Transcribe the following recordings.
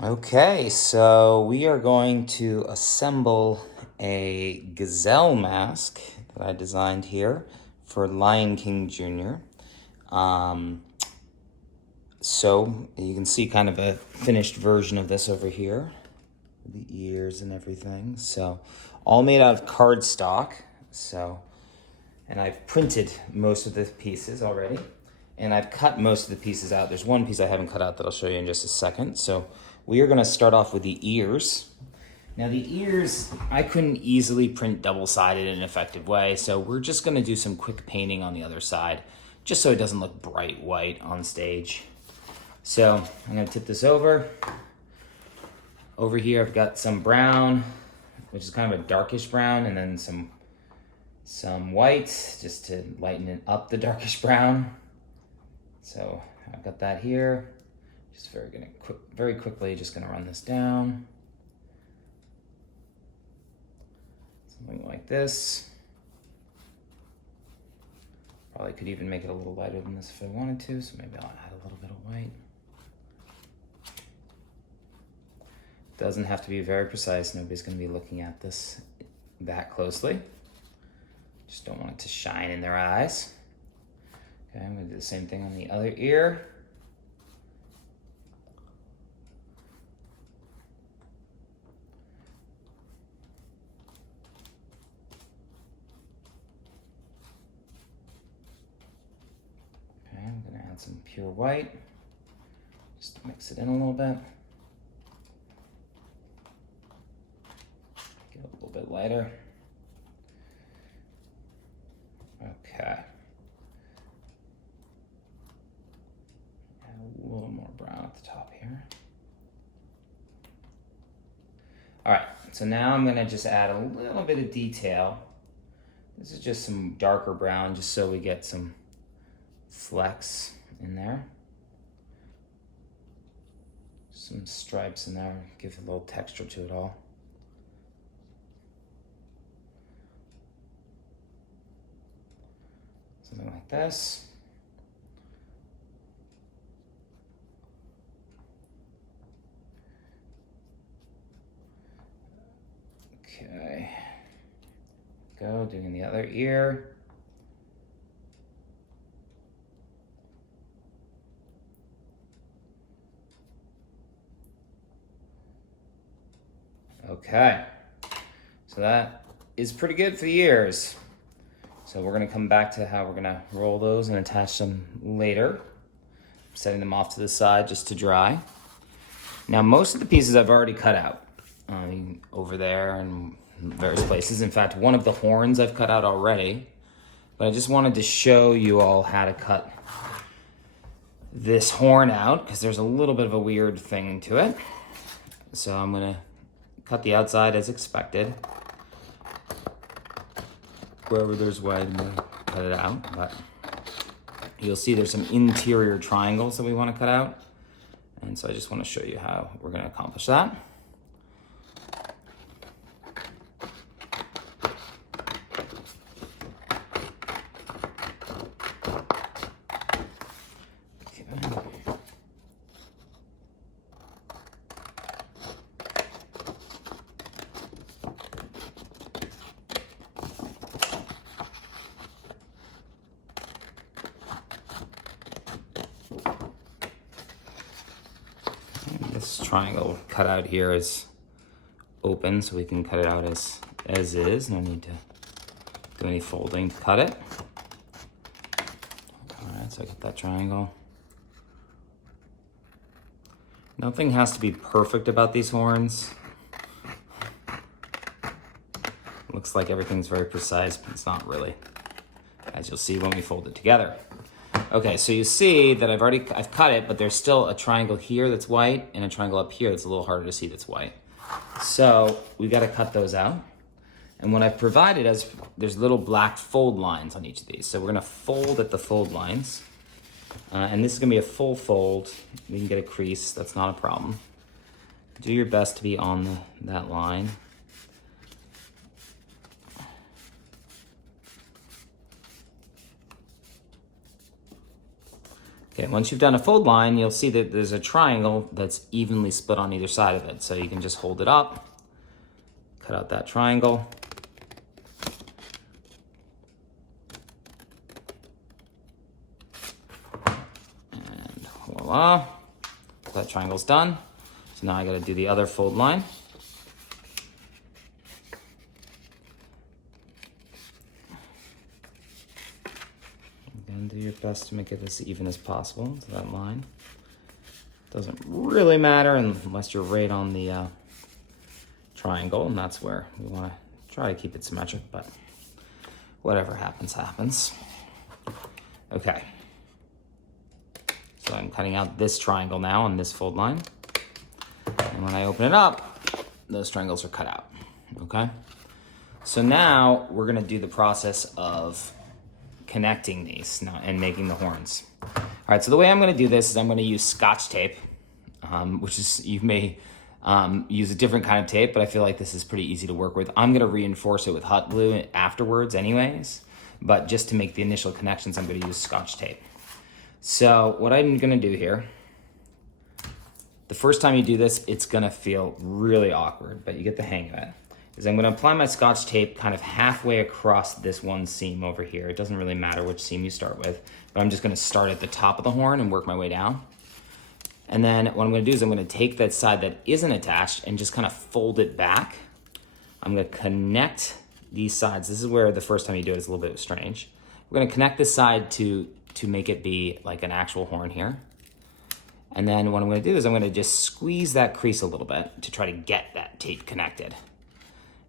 Okay, so we are going to assemble a Gazelle mask that I designed here for Lion King Jr. Um, so you can see kind of a finished version of this over here, the ears and everything. So all made out of cardstock. And I've printed most of the pieces already. And I've cut most of the pieces out. There's one piece I haven't cut out that I'll show you in just a second. So we are gonna start off with the ears. Now the ears, I couldn't easily print double-sided in an effective way, so we're just gonna do some quick painting on the other side, just so it doesn't look bright white on stage. So I'm gonna tip this over. Over here I've got some brown, which is kind of a darkish brown, and then some white, just to lighten it up the darkish brown. So I've got that here. Just very quickly, just gonna run this down. Something like this. Probably could even make it a little lighter than this if I wanted to, so maybe I'll add a little bit of white. Doesn't have to be very precise. Nobody's gonna be looking at this that closely. Just don't want it to shine in their eyes. Okay, I'm gonna do the same thing on the other ear. Okay, I'm gonna add some pure white, just to mix it in a little bit. Get a little bit lighter. Okay. A little more brown at the top here. All right, so now I'm gonna just add a little bit of detail. This is just some darker brown, just so we get some flecks in there. Some stripes in there, give a little texture to it all. Something like this. Okay, go, doing the other ear. Okay, so that is pretty good for the ears. So we're gonna come back to how we're gonna roll those and attach them later. I'm setting them off to the side just to dry. Now most of the pieces I've already cut out over there and various places. In fact, one of the horns I've cut out already, but I just wanted to show you all how to cut this horn out because there's a little bit of a weird thing to it. So I'm gonna cut the outside as expected. Wherever there's white, I'm gonna cut it out, but you'll see there's some interior triangles that we wanna cut out. And so I just wanna show you how we're gonna accomplish that. This triangle cut out here is open, so we can cut it out as is. No need to do any folding to cut it. All right, so I get that triangle. Nothing has to be perfect about these horns. Looks like everything's very precise, but it's not really, as you'll see when we fold it together. Okay, so you see that I've cut it, but there's still a triangle here that's white and a triangle up here that's a little harder to see that's white. So we've got to cut those out. And what I've provided is there's little black fold lines on each of these. So we're gonna fold at the fold lines. And this is gonna be a full fold. We can get a crease, that's not a problem. Do your best to be on that line. Okay, once you've done a fold line, you'll see that there's a triangle that's evenly split on either side of it. So you can just hold it up, cut out that triangle. And voila, that triangle's done. So now I gotta do the other fold line. Again, do your best to make it as even as possible to that line. Doesn't really matter unless you're right on the triangle, and that's where we want to try to keep it symmetric, but whatever happens, happens. Okay. So I'm cutting out this triangle now on this fold line. And when I open it up, those triangles are cut out, okay? So now we're gonna do the process of connecting these now and making the horns. All right, so the way I'm gonna do this is I'm gonna use Scotch tape, which is, you may use a different kind of tape, but I feel like this is pretty easy to work with. I'm gonna reinforce it with hot glue afterwards anyways, but just to make the initial connections, I'm gonna use Scotch tape. So what I'm gonna do here, the first time you do this, it's gonna feel really awkward, but you get the hang of it, is I'm gonna apply my Scotch tape kind of halfway across this one seam over here. It doesn't really matter which seam you start with, but I'm just gonna start at the top of the horn and work my way down. And then what I'm gonna do is I'm gonna take that side that isn't attached and just kind of fold it back. I'm gonna connect these sides. This is where the first time you do it is a little bit strange. We're gonna connect this side to make it be like an actual horn here. And then what I'm gonna do is I'm gonna just squeeze that crease a little bit to try to get that tape connected.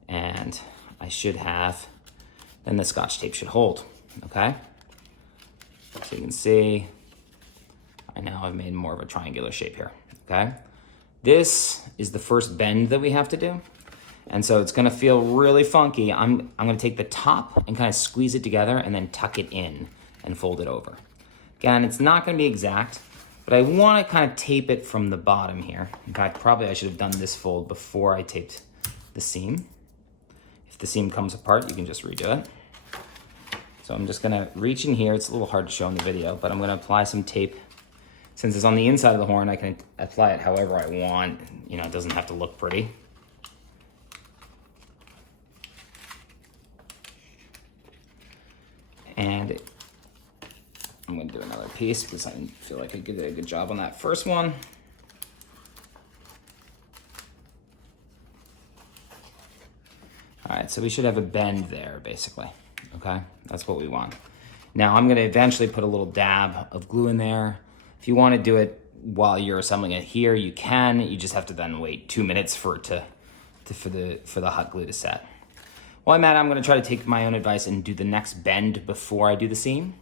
And I should have, then the Scotch tape should hold, okay? So you can see, I now have made more of a triangular shape here, okay? This is the first bend that we have to do. And so it's gonna feel really funky. I'm gonna take the top and kind of squeeze it together and then tuck it in and fold it over. Again, it's not gonna be exact, but I wanna kind of tape it from the bottom here. In fact, probably I should have done this fold before I taped the seam. If the seam comes apart, you can just redo it. So I'm just gonna reach in here. It's a little hard to show in the video, but I'm gonna apply some tape. Since it's on the inside of the horn, I can apply it however I want. You know, it doesn't have to look pretty. And I'm gonna do another piece because I feel like I did a good job on that first one. All right, so we should have a bend there, basically, okay? That's what we want. Now I'm gonna eventually put a little dab of glue in there. If you wanna do it while you're assembling it here, you can. You just have to then wait 2 minutes for it for the hot glue to set. While I'm at it, I'm gonna try to take my own advice and do the next bend before I do the seam.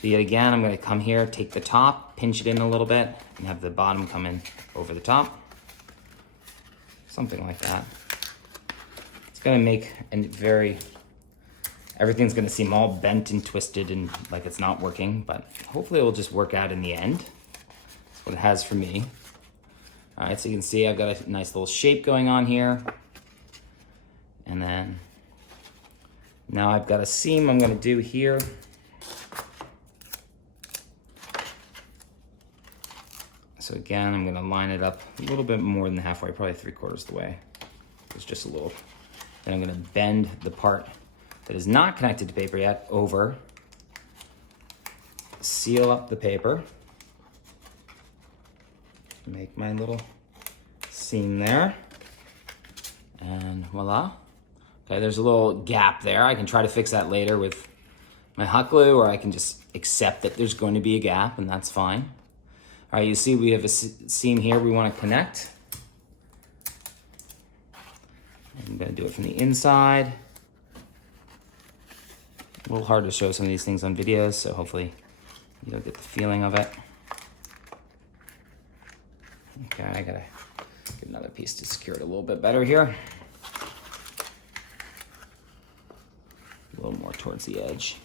So yet again, I'm gonna come here, take the top, pinch it in a little bit, and have the bottom come in over the top. Something like that. It's gonna make everything's gonna seem all bent and twisted and like it's not working, but hopefully it will just work out in the end. That's what it has for me. All right, so you can see I've got a nice little shape going on here. And then now I've got a seam I'm gonna do here. So again, I'm gonna line it up a little bit more than halfway, probably 3/4 of the way. It's just a little. Then I'm gonna bend the part that is not connected to paper yet over, seal up the paper, make my little seam there, and voila. Okay, there's a little gap there. I can try to fix that later with my hot glue, or I can just accept that there's going to be a gap, and that's fine. All right, you see we have a seam here we want to connect. I'm going to do it from the inside. A little hard to show some of these things on videos, so hopefully you'll get the feeling of it. Okay, I gotta get another piece to secure it a little bit better here. A little more towards the edge.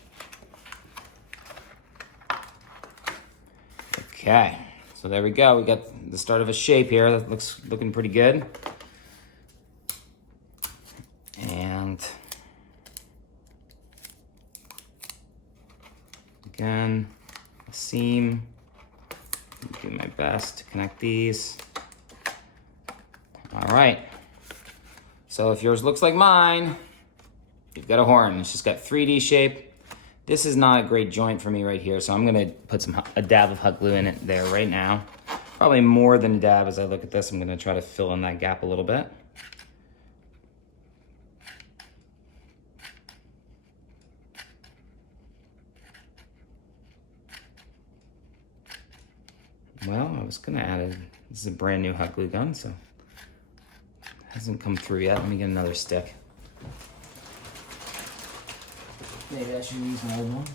Okay, so there we go. We got the start of a shape here that looking pretty good. And again, a seam. Do my best to connect these. All right. So if yours looks like mine, you've got a horn. It's just got 3D shape. This is not a great joint for me right here, so I'm gonna put a dab of hot glue in it there right now. Probably more than a dab as I look at this. I'm gonna try to fill in that gap a little bit. Well, I was gonna add this is a brand new hot glue gun, so it hasn't come through yet. Let me get another stick. Maybe I should use my old one.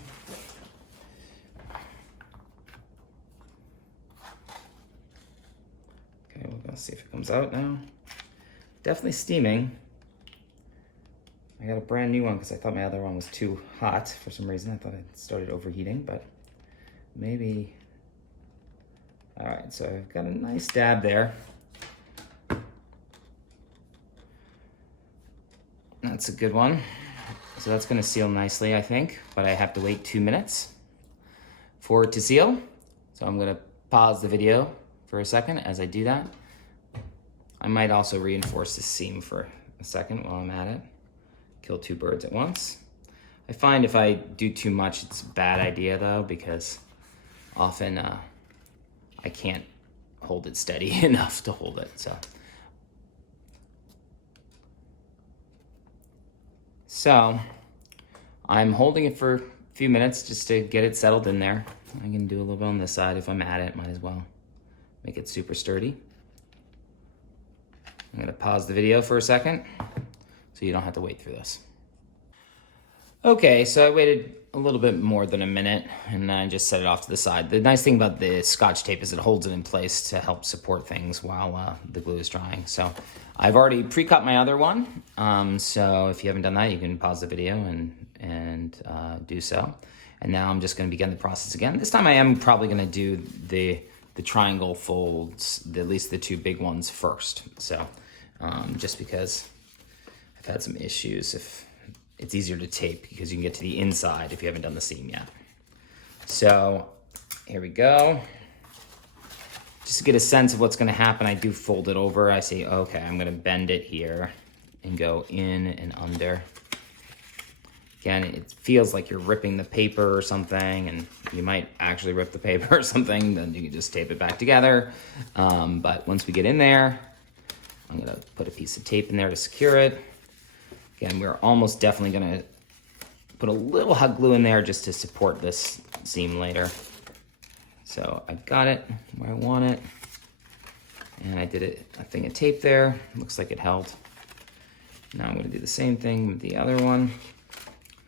Okay, we're gonna see if it comes out now. Definitely steaming. I got a brand new one because I thought my other one was too hot for some reason. I thought it started overheating, but maybe. All right, so I've got a nice dab there. That's a good one. So that's gonna seal nicely, I think, but I have to wait 2 minutes for it to seal. So I'm gonna pause the video for a second as I do that. I might also reinforce this seam for a second while I'm at it. Kill 2 birds at once. I find if I do too much, it's a bad idea though, because often I can't hold it steady enough to hold it, So I'm holding it for a few minutes just to get it settled in there. I can do a little bit on this side if I'm at it, might as well make it super sturdy. I'm gonna pause the video for a second so you don't have to wait through this. Okay, so I waited a little bit more than a minute and I just set it off to the side. The nice thing about the Scotch tape is it holds it in place to help support things while the glue is drying. So I've already pre-cut my other one. So if you haven't done that, you can pause the video and do so. And now I'm just gonna begin the process again. This time I am probably gonna do the triangle folds, at least the 2 big ones first. So just because I've had some issues if it's easier to tape because you can get to the inside if you haven't done the seam yet. So here we go. Just to get a sense of what's gonna happen, I do fold it over. I say, okay, I'm gonna bend it here and go in and under. Again, it feels like you're ripping the paper or something, and you might actually rip the paper or something, then you can just tape it back together. But once we get in there, I'm gonna put a piece of tape in there to secure it. Again, we're almost definitely gonna put a little hot glue in there just to support this seam later. So I've got it where I want it. And I did a thing of tape there. Looks like it held. Now I'm gonna do the same thing with the other one.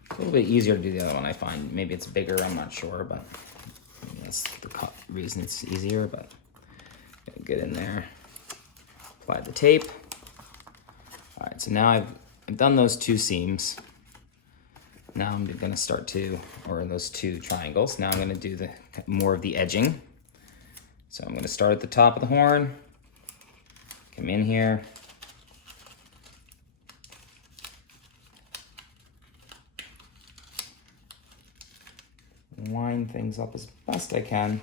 A little bit easier to do the other one, I find. Maybe it's bigger, I'm not sure, but that's the reason it's easier, but get in there. Apply the tape. All right, so now I've done those 2 seams. Now I'm gonna start those 2 triangles. Now I'm gonna do more of the edging. So I'm gonna start at the top of the horn, come in here, line things up as best I can.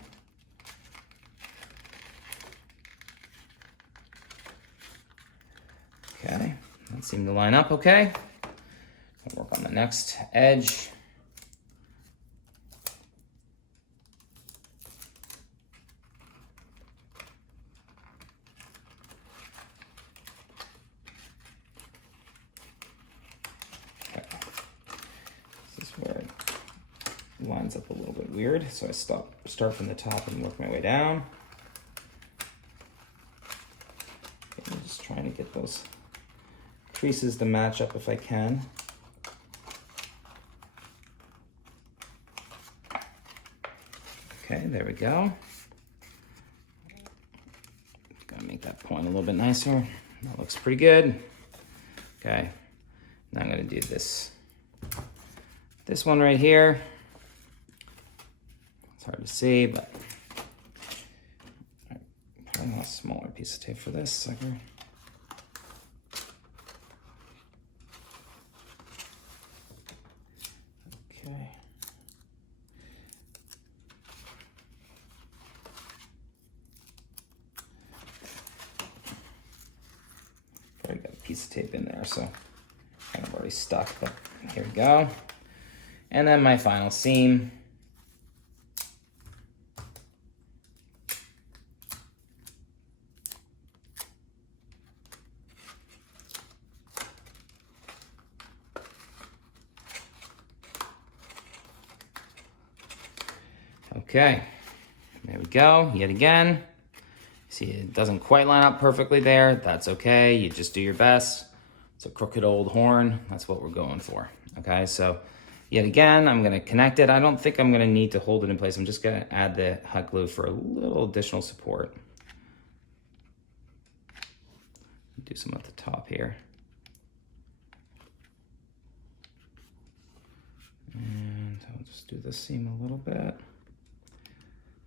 Okay, that seemed to line up okay. I'll work on the next edge. Okay. This is where it lines up a little bit weird, so I start from the top and work my way down. Okay, I'm just trying to get those creases to match up if I can. Okay, there we go. Gotta make that point a little bit nicer. That looks pretty good. Okay, now I'm gonna do this one right here. It's hard to see, but probably a smaller piece of tape for this sucker. Okay. tape in there, so kind of already stuck, but here we go. And then my final seam. Okay, there we go, yet again. See, it doesn't quite line up perfectly there. That's okay, you just do your best. It's a crooked old horn, that's what we're going for. Okay, so yet again, I'm gonna connect it. I don't think I'm gonna need to hold it in place. I'm just gonna add the hot glue for a little additional support. Do some at the top here. And I'll just do this seam a little bit.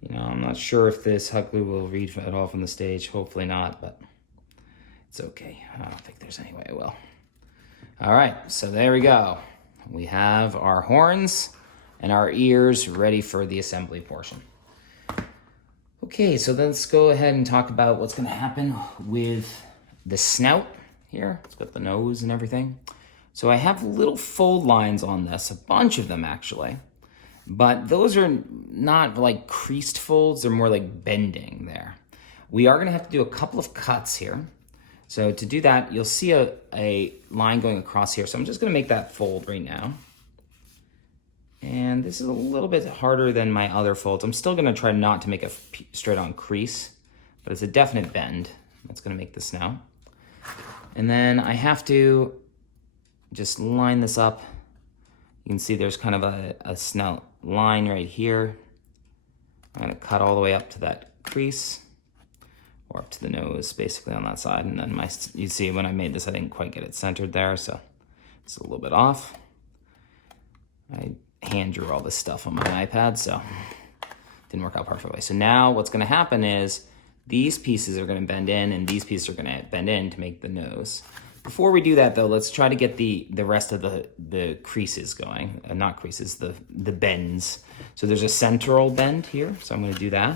You know, I'm not sure if this hot glue will read at all from the stage. Hopefully not, but it's okay. I don't think there's any way it will. All right, so there we go. We have our horns and our ears ready for the assembly portion. Okay, so let's go ahead and talk about what's gonna happen with the snout here. It's got the nose and everything. So I have little fold lines on this, a bunch of them actually. But those are not like creased folds, they're more like bending there. We are gonna have to do a couple of cuts here. So to do that, you'll see a line going across here. So I'm just gonna make that fold right now. And this is a little bit harder than my other folds. I'm still gonna try not to make a straight on crease, but it's a definite bend. That's gonna make the snout. And then I have to just line this up. You can see there's kind of a snout line right here. I'm gonna cut all the way up to that crease, or up to the nose, basically on that side. And then you see when I made this, I didn't quite get it centered there, so it's a little bit off. I hand drew all this stuff on my iPad, so it didn't work out perfectly. So now what's gonna happen is these pieces are gonna bend in and these pieces are gonna bend in to make the nose. Before we do that though, let's try to get the rest of the creases going. Not creases, the bends. So there's a central bend here, so I'm gonna do that.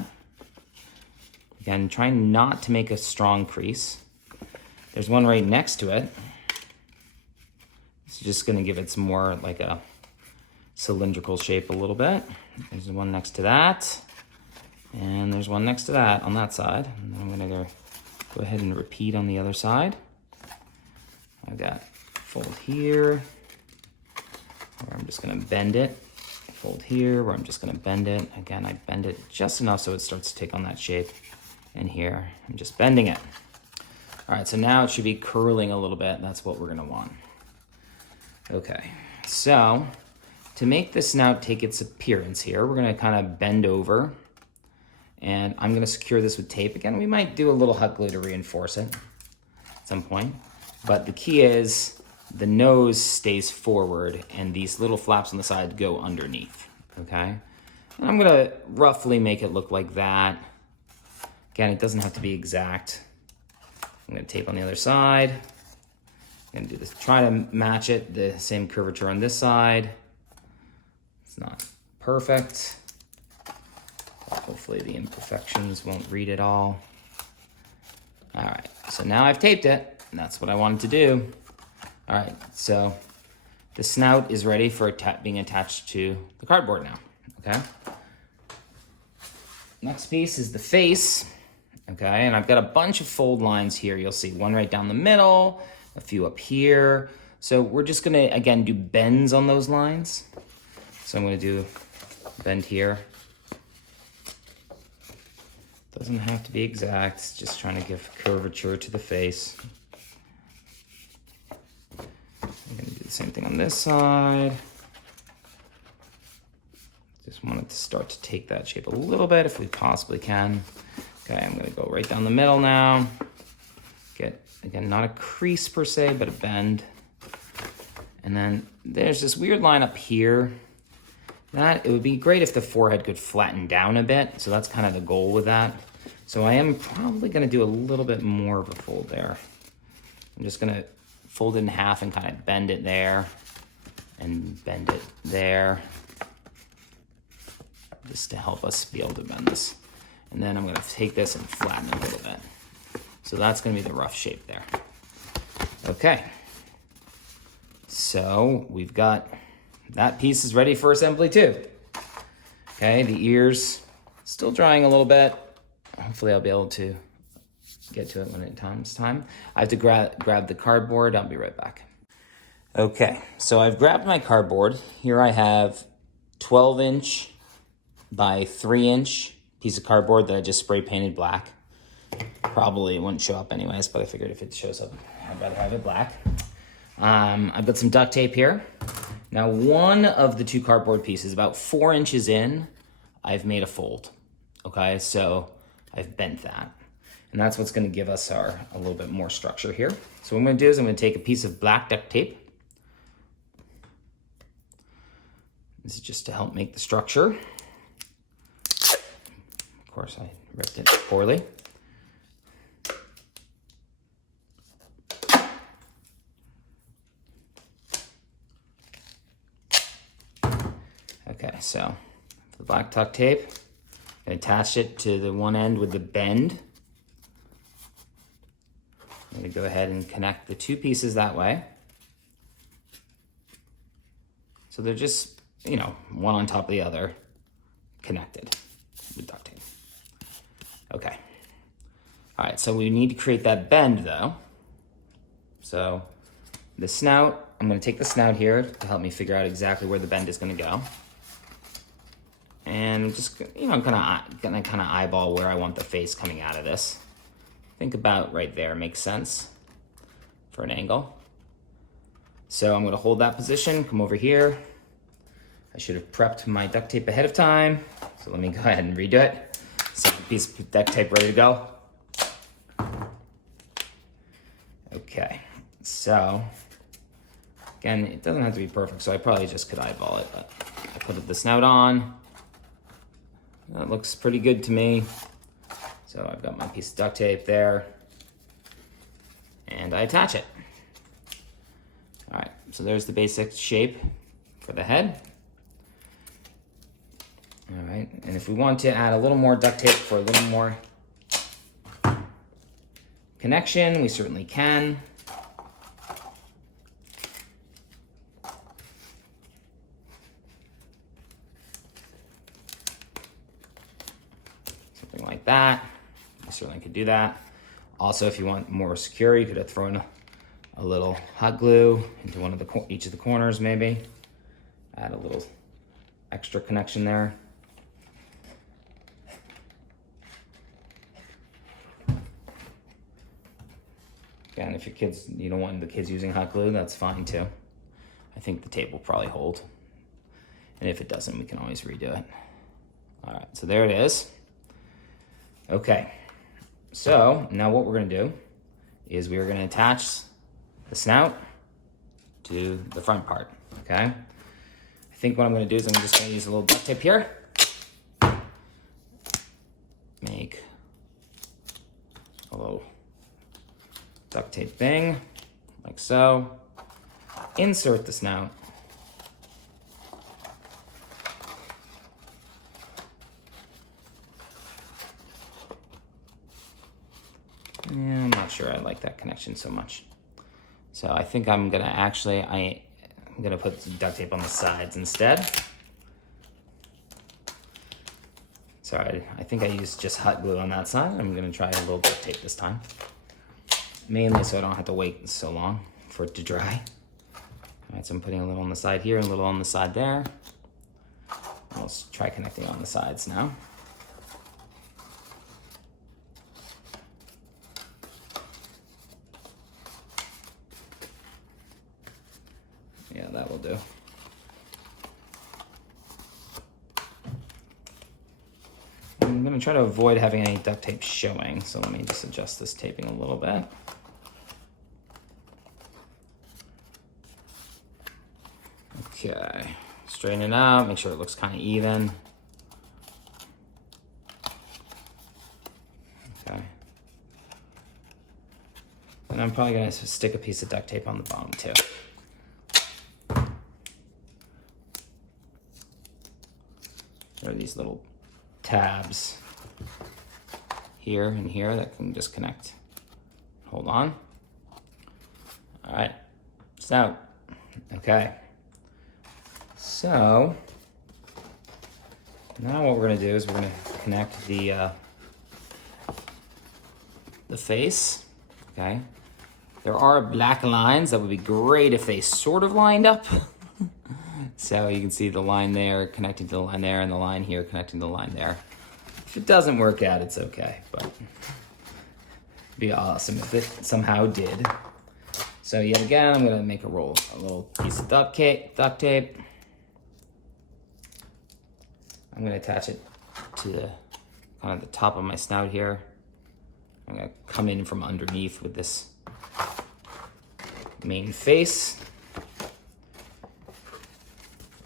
Again, trying not to make a strong crease. There's one right next to it. It's just gonna give it some more like a cylindrical shape a little bit. There's one next to that. And there's one next to that on that side. And then I'm gonna go ahead and repeat on the other side. I've got fold here, where I'm just gonna bend it. Fold here, where I'm just gonna bend it. Again, I bend it just enough so it starts to take on that shape. And here, I'm just bending it. All right, so now it should be curling a little bit. That's what we're gonna want. Okay, so to make the snout take its appearance here, we're gonna kind of bend over, and I'm gonna secure this with tape. Again, we might do a little hot glue to reinforce it at some point. But the key is the nose stays forward and these little flaps on the side go underneath, okay? And I'm gonna roughly make it look like that. Again, it doesn't have to be exact. I'm gonna tape on the other side. I'm gonna do this, try to match it, the same curvature on this side. It's not perfect. Hopefully the imperfections won't read it all. All right, so now I've taped it. And that's what I wanted to do. All right, so the snout is ready for being attached to the cardboard now, okay? Next piece is the face, okay? And I've got a bunch of fold lines here. You'll see one right down the middle, a few up here. So we're just gonna, again, do bends on those lines. So I'm gonna do bend here. Doesn't have to be exact, it's just trying to give curvature to the face. I'm gonna do the same thing on this side. Just wanted to start to take that shape a little bit if we possibly can. Okay, I'm gonna go right down the middle now. Get, again, not a crease per se, but a bend. And then there's this weird line up here. It would be great if the forehead could flatten down a bit. So that's kind of the goal with that. So I am probably gonna do a little bit more of a fold there. I'm just gonna fold it in half and kind of bend it there and bend it there, just to help us be able to bend this. And then I'm gonna take this and flatten it a little bit. So that's gonna be the rough shape there. Okay, so we've got that piece is ready for assembly too. Okay, the ears still drying a little bit. Hopefully I'll be able to get to it when it comes time. I have to grab the cardboard. I'll be right back. Okay, so I've grabbed my cardboard. Here I have 12-inch by 3-inch piece of cardboard that I just spray painted black. Probably it wouldn't show up anyways, but I figured if it shows up, I'd rather have it black. I've got some duct tape here. Now, one of the two cardboard pieces, about 4 inches in, I've made a fold. Okay, so I've bent that. And that's what's gonna give us a little bit more structure here. So what I'm gonna do is I'm gonna take a piece of black duct tape. This is just to help make the structure. Of course, I ripped it poorly. Okay, so the black duct tape, I attach it to the one end with the bend. I'm gonna go ahead and connect the two pieces that way. So they're just, you know, one on top of the other, connected with duct tape. Okay. All right, so we need to create that bend though. So the snout, I'm gonna take the snout here to help me figure out exactly where the bend is gonna go. And just, you know, gonna kind of eyeball where I want the face coming out of this. Think about right there, makes sense for an angle. So I'm gonna hold that position, come over here. I should have prepped my duct tape ahead of time. So let me go ahead and redo it. Second piece of duct tape ready to go. Okay, so again, it doesn't have to be perfect, so I probably just could eyeball it, but I put the snout on. That looks pretty good to me. So I've got my piece of duct tape there and I attach it. All right, so there's the basic shape for the head. All right, and if we want to add a little more duct tape for a little more connection, we certainly can. Something like that. You certainly could do that. Also, if you want more secure, you could have thrown a little hot glue into one of each of the corners, maybe. Add a little extra connection there. Again, if you don't want the kids using hot glue, that's fine too. I think the tape will probably hold. And if it doesn't, we can always redo it. All right, so there it is. Okay, so now what we're gonna do is we're gonna attach the snout to the front part, okay? I think what I'm gonna do is I'm just gonna use a little duct tape here. Make a little duct tape thing, like so. Insert the snout. Yeah, I'm not sure I like that connection so much. So I think I'm gonna actually, I'm gonna put some duct tape on the sides instead. Sorry, I think I used just hot glue on that side. I'm gonna try a little duct tape this time. Mainly so I don't have to wait so long for it to dry. All right, so I'm putting a little on the side here and a little on the side there. Let's try connecting on the sides now. Yeah, that will do. I'm gonna try to avoid having any duct tape showing, so let me just adjust this taping a little bit. Okay, straighten it out, make sure it looks kind of even. Okay. And I'm probably gonna stick a piece of duct tape on the bottom too. There are these little tabs here and here that can just connect. Hold on. All right, snout. Okay. So now what we're gonna do is we're gonna connect the face, okay? There are black lines that would be great if they sort of lined up. So you can see the line there connecting to the line there and the line here connecting to the line there. If it doesn't work out, it's okay, but it'd be awesome if it somehow did. So yet again, I'm gonna make a little piece of duct tape. I'm gonna attach it to the kind of the top of my snout here. I'm gonna come in from underneath with this main face.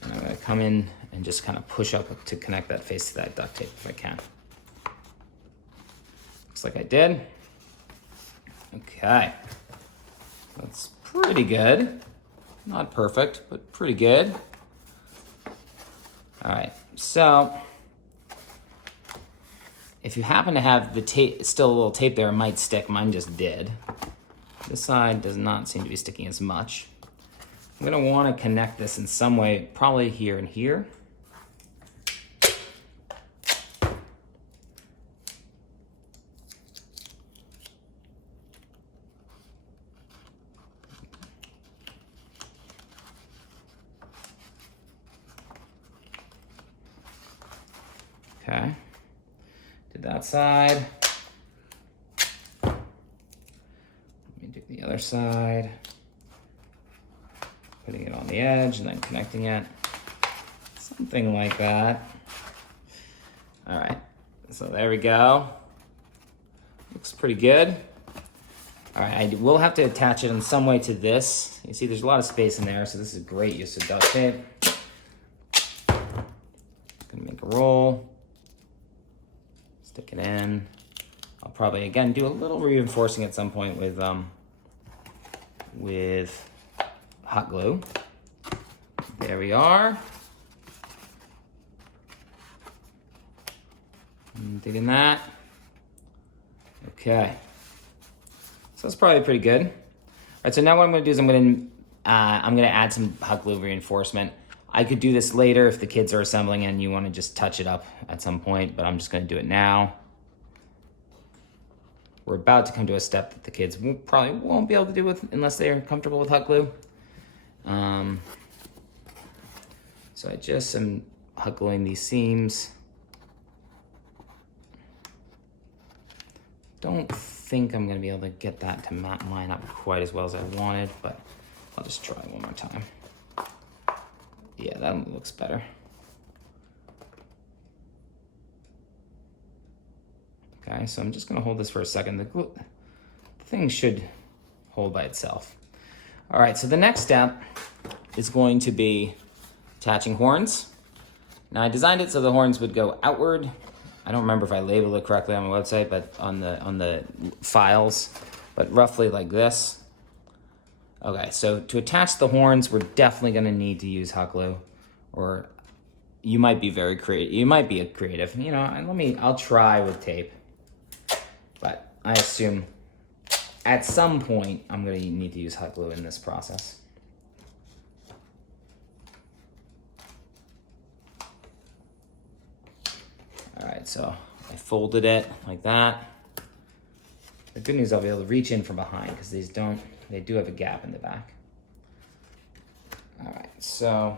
And I'm gonna come in and just kind of push up to connect that face to that duct tape if I can. Looks like I did. Okay. That's pretty good. Not perfect, but pretty good. All right, so if you happen to have the tape, still a little tape there, it might stick. Mine just did. This side does not seem to be sticking as much. I'm gonna wanna connect this in some way, probably here and here. Okay, did that side. Let me do the other side. Putting it on the edge and then connecting it. Something like that. All right, so there we go. Looks pretty good. All right, I will have to attach it in some way to this. You see there's a lot of space in there, so this is great use of duct tape. Gonna make a roll. Stick it in. I'll probably, again, do a little reinforcing at some point with hot glue. There we are. Digging that. Okay. So that's probably pretty good. All right, so now what I'm gonna do is I'm gonna add some hot glue reinforcement. I could do this later if the kids are assembling and you wanna just touch it up at some point, but I'm just gonna do it now. We're about to come to a step that the kids probably won't be able to do with unless they're comfortable with hot glue. So I just am hot gluing these seams. Don't think I'm gonna be able to get that to line up quite as well as I wanted, but I'll just try one more time. Yeah, that looks better. Okay, so I'm just gonna hold this for a second. The thing should hold by itself. All right, so the next step is going to be attaching horns. Now I designed it so the horns would go outward. I don't remember if I labeled it correctly on my website, but on the files, but roughly like this. Okay, so to attach the horns, we're definitely gonna need to use hot glue, or you might be very creative. You might be a creative, you know, and I'll try with tape, but I assume at some point I'm gonna need to use hot glue in this process. All right, so I folded it like that. The good news, I'll be able to reach in from behind because they do have a gap in the back. All right, so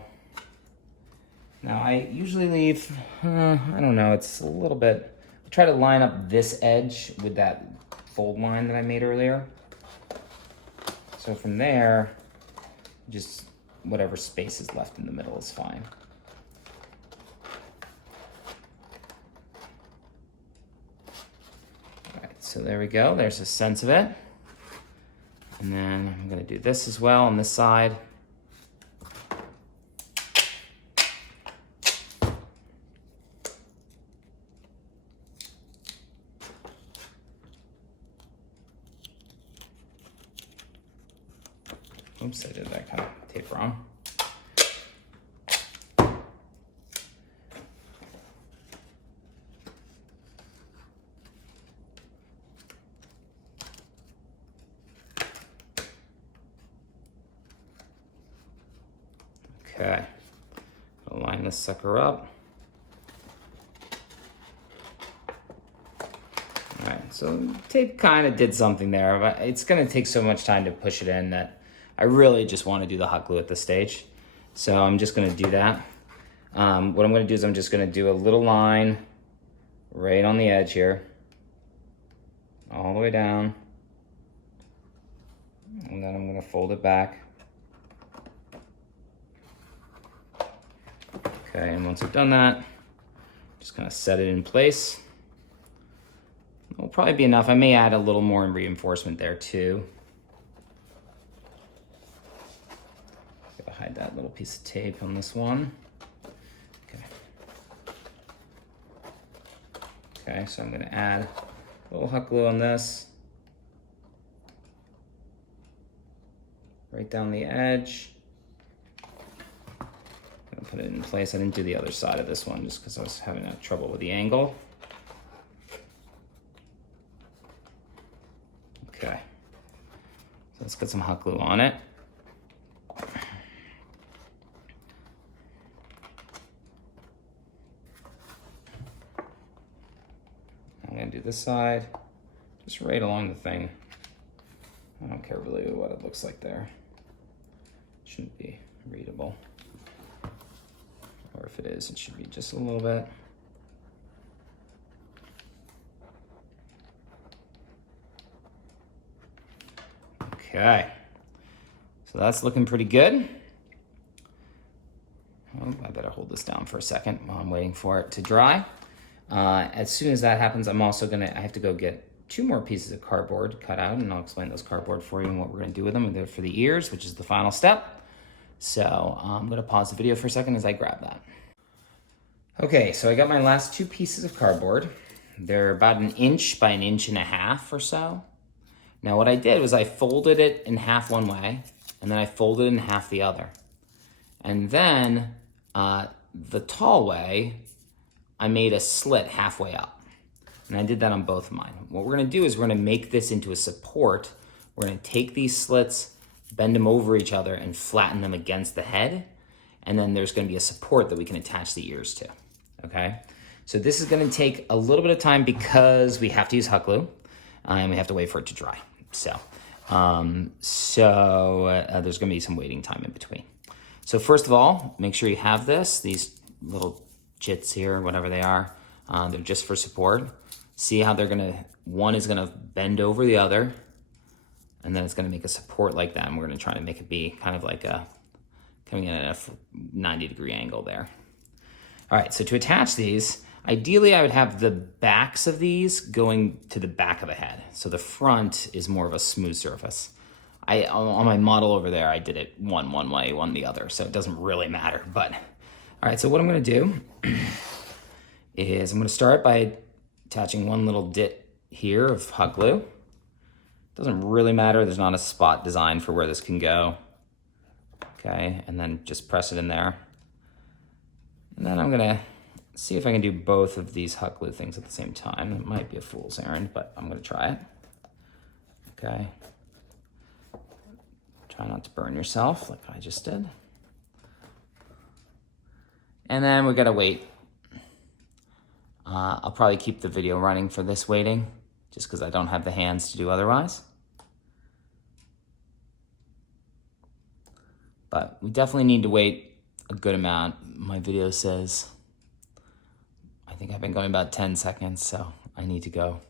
now I usually leave, I don't know, it's a little bit, I try to line up this edge with that fold line that I made earlier. So from there, just whatever space is left in the middle is fine. All right, so there we go, there's a sense of it. And then I'm gonna do this as well on this side. Oops, I did that kind of tape wrong. Okay, I'll line this sucker up. All right, so tape kind of did something there, but it's gonna take so much time to push it in that I really just want to do the hot glue at this stage. So I'm just gonna do that. What I'm gonna do is I'm just gonna do a little line right on the edge here, all the way down. And then I'm gonna fold it back. Okay, and once I've done that, just gonna set it in place. It'll probably be enough. I may add a little more reinforcement there too. Gotta hide that little piece of tape on this one. Okay. Okay, so I'm gonna add a little hot glue on this. Right down the edge. Gonna put it in place. I didn't do the other side of this one just because I was having trouble with the angle. Okay, so let's get some hot glue on it. I'm gonna do this side, just right along the thing. I don't care really what it looks like there. Shouldn't be readable. Or if it is, it should be just a little bit. Okay, so that's looking pretty good. Oh, I better hold this down for a second while I'm waiting for it to dry. As soon as that happens, I have to go get 2 more pieces of cardboard cut out, and I'll explain those cardboard for you and what we're gonna do with them. And do it for the ears, which is the final step. So I'm gonna pause the video for a second as I grab that. Okay, so I got my last 2 pieces of cardboard. They're about 1 inch by 1.5 inches or so. Now what I did was I folded it in half one way, and then I folded it in half the other. And then the tall way, I made a slit halfway up. And I did that on both of mine. What we're gonna do is we're gonna make this into a support. We're gonna take these slits, bend them over each other, and flatten them against the head. And then there's gonna be a support that we can attach the ears to, okay? So this is gonna take a little bit of time because we have to use hot glue, and we have to wait for it to dry. So there's gonna be some waiting time in between. So first of all, make sure you have these little jits here, whatever they are. They're just for support. See how one is gonna bend over the other, and then it's gonna make a support like that, and we're gonna try to make it be kind of like coming in at a 90-degree angle there. All right, so to attach these, ideally I would have the backs of these going to the back of the head. So the front is more of a smooth surface. On my model over there, I did it one way, one the other, so it doesn't really matter. But all right, so what I'm gonna do is I'm gonna start by attaching one little dit here of hot glue. Doesn't really matter, there's not a spot designed for where this can go. Okay, and then just press it in there. And then I'm gonna see if I can do both of these hot glue things at the same time. It might be a fool's errand, but I'm gonna try it. Okay. Try not to burn yourself like I just did. And then we gotta wait. I'll probably keep the video running for this waiting, just because I don't have the hands to do otherwise. But we definitely need to wait a good amount. My video says, I think I've been going about 10 seconds, so I need to go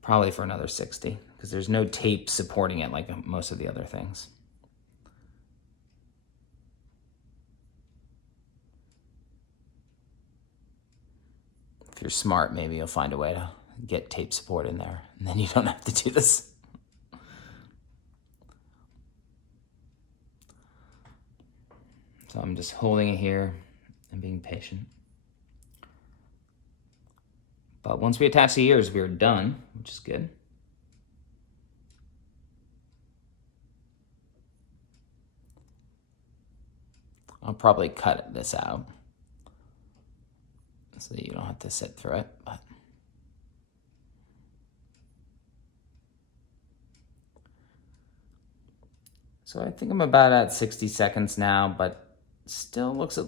probably for another 60, because there's no tape supporting it like most of the other things. If you're smart, maybe you'll find a way to get tape support in there, and then you don't have to do this. So I'm just holding it here and being patient. But once we attach the ears, we're done, which is good. I'll probably cut this out so that you don't have to sit through it. But so I think I'm about at 60 seconds now, but still looks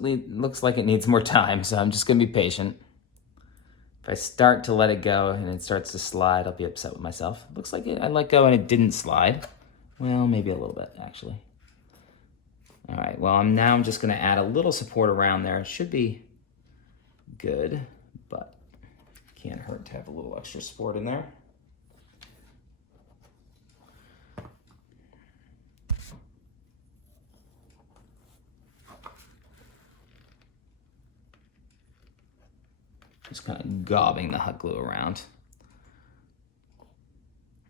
like it needs more time, so I'm just gonna be patient. If I start to let it go and it starts to slide, I'll be upset with myself. Looks like I let go and it didn't slide. Well, maybe a little bit, actually. All right, well, I'm just gonna add a little support around there. It should be good, but can't hurt to have a little extra support in there. Just kind of gobbing the hot glue around.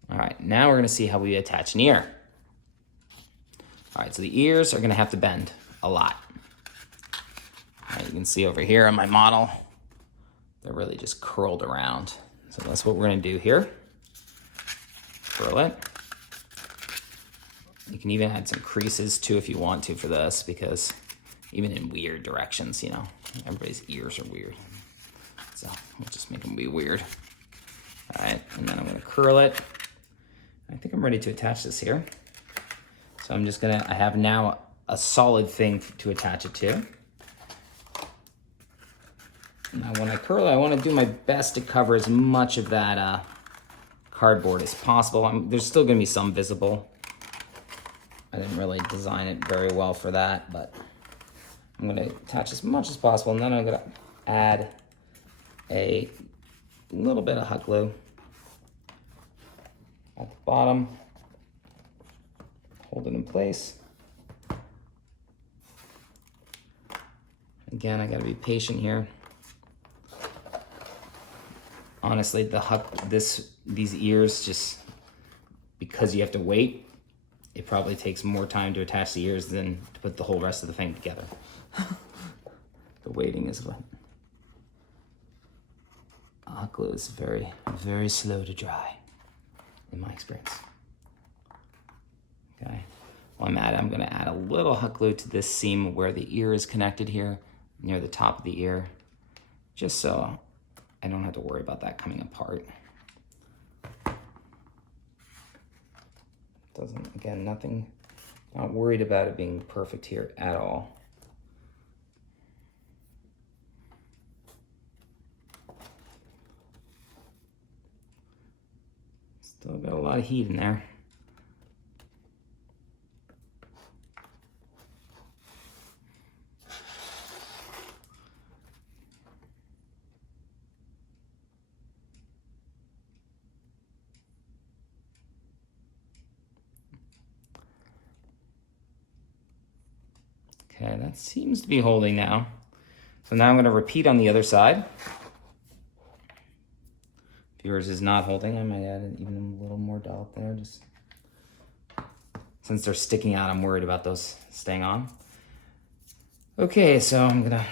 All right, now we're gonna see how we attach an ear. All right, so the ears are gonna have to bend a lot. All right, you can see over here on my model, they're really just curled around. So that's what we're gonna do here. Curl it. You can even add some creases too if you want to for this, because even in weird directions, you know, everybody's ears are weird. So we'll just make them be weird. All right, and then I'm gonna curl it. I think I'm ready to attach this here. So I have now a solid thing to attach it to. Now when I curl it, I wanna do my best to cover as much of that cardboard as possible. There's still gonna be some visible. I didn't really design it very well for that, but I'm gonna attach as much as possible, and then I'm gonna add a little bit of hot glue at the bottom, hold it in place. Again, I gotta be patient here. Honestly, these ears, just because you have to wait, it probably takes more time to attach the ears than to put the whole rest of the thing together. The waiting is what. Hot glue is very, very slow to dry, in my experience. Okay, while I'm gonna add a little hot glue to this seam where the ear is connected here, near the top of the ear, just so I don't have to worry about that coming apart. Not worried about it being perfect here at all. Still got a lot of heat in there. Okay, that seems to be holding now. So now I'm gonna repeat on the other side. If yours is not holding, I might add even a little more dollop there, just since they're sticking out, I'm worried about those staying on. Okay, so I'm gonna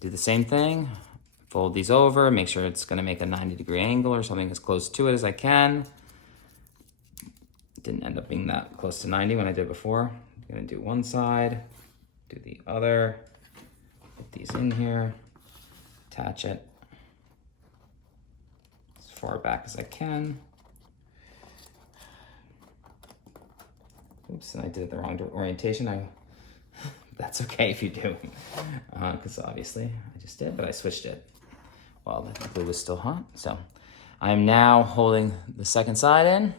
do the same thing. Fold these over, make sure it's gonna make a 90-degree angle or something as close to it as I can. It didn't end up being that close to 90 when I did before. I'm gonna do one side, do the other, put these in here, attach it as far back as I can. Oops, and I did it the wrong orientation. That's okay if you do, because obviously I just did, but I switched it while the glue was still hot. So I'm now holding the second side in.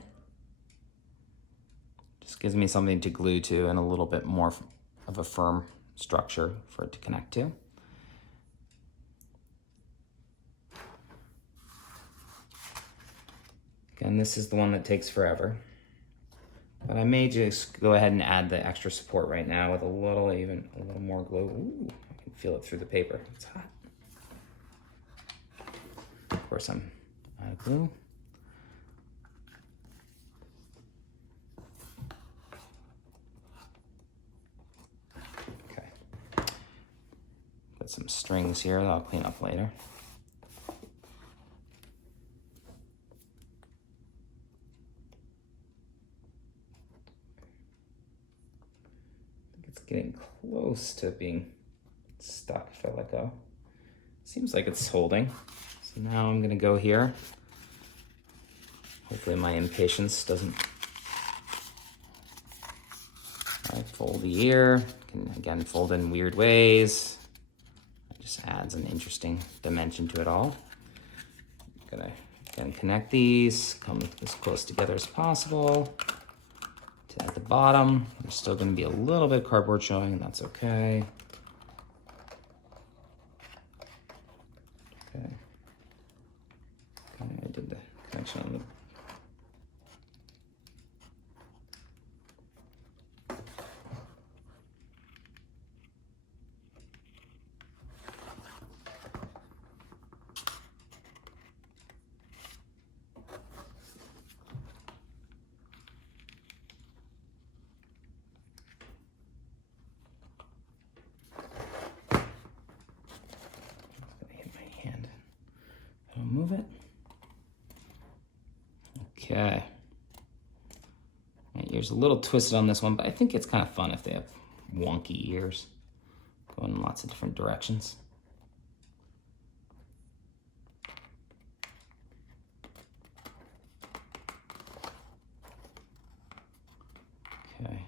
Just gives me something to glue to and a little bit more of a firm structure for it to connect to. Again, this is the one that takes forever. But I may just go ahead and add the extra support right now with a little more glue. Ooh, I can feel it through the paper. It's hot. Of course, I'm out of glue. Okay. Got some strings here that I'll clean up later. Getting close to being stuck if I let go. Seems like it's holding. So now I'm gonna go here. Hopefully my impatience doesn't. All right, fold the ear, can, again, fold in weird ways. It just adds an interesting dimension to it all. I'm gonna, again, connect these, come as close together as possible. At the bottom, there's still gonna be a little bit of cardboard showing, and that's okay. Okay. I did the connection on the move it. Okay. My ear's a little twisted on this one, but I think it's kind of fun if they have wonky ears going in lots of different directions. Okay.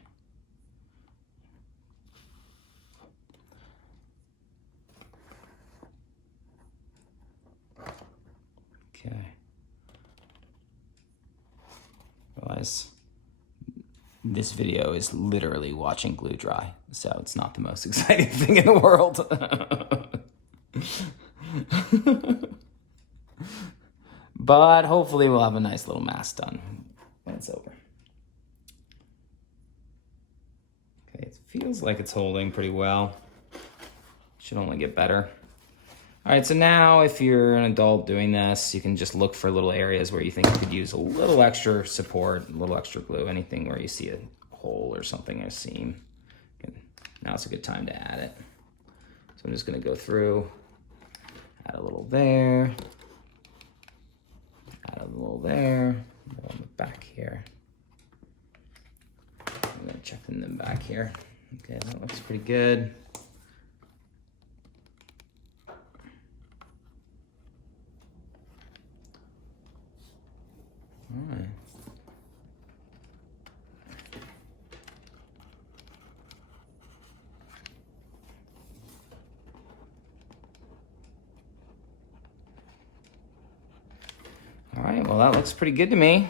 Okay. Realize this video is literally watching glue dry, so it's not the most exciting thing in the world. But hopefully we'll have a nice little mask done when it's over. Okay, it feels like it's holding pretty well. Should only get better. All right, so now if you're an adult doing this, you can just look for little areas where you think you could use a little extra support, a little extra glue, anything where you see a hole or something, a seam. And now it's a good time to add it. So I'm just gonna go through, add a little there, add a little there, on the back here. I'm gonna check in the back here. Okay, that looks pretty good. All right. All right, well, that looks pretty good to me.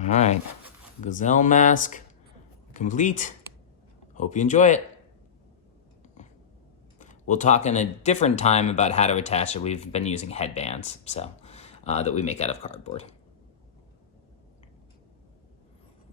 All right, Gazelle mask complete. Hope you enjoy it. We'll talk in a different time about how to attach it. We've been using headbands, so that we make out of cardboard.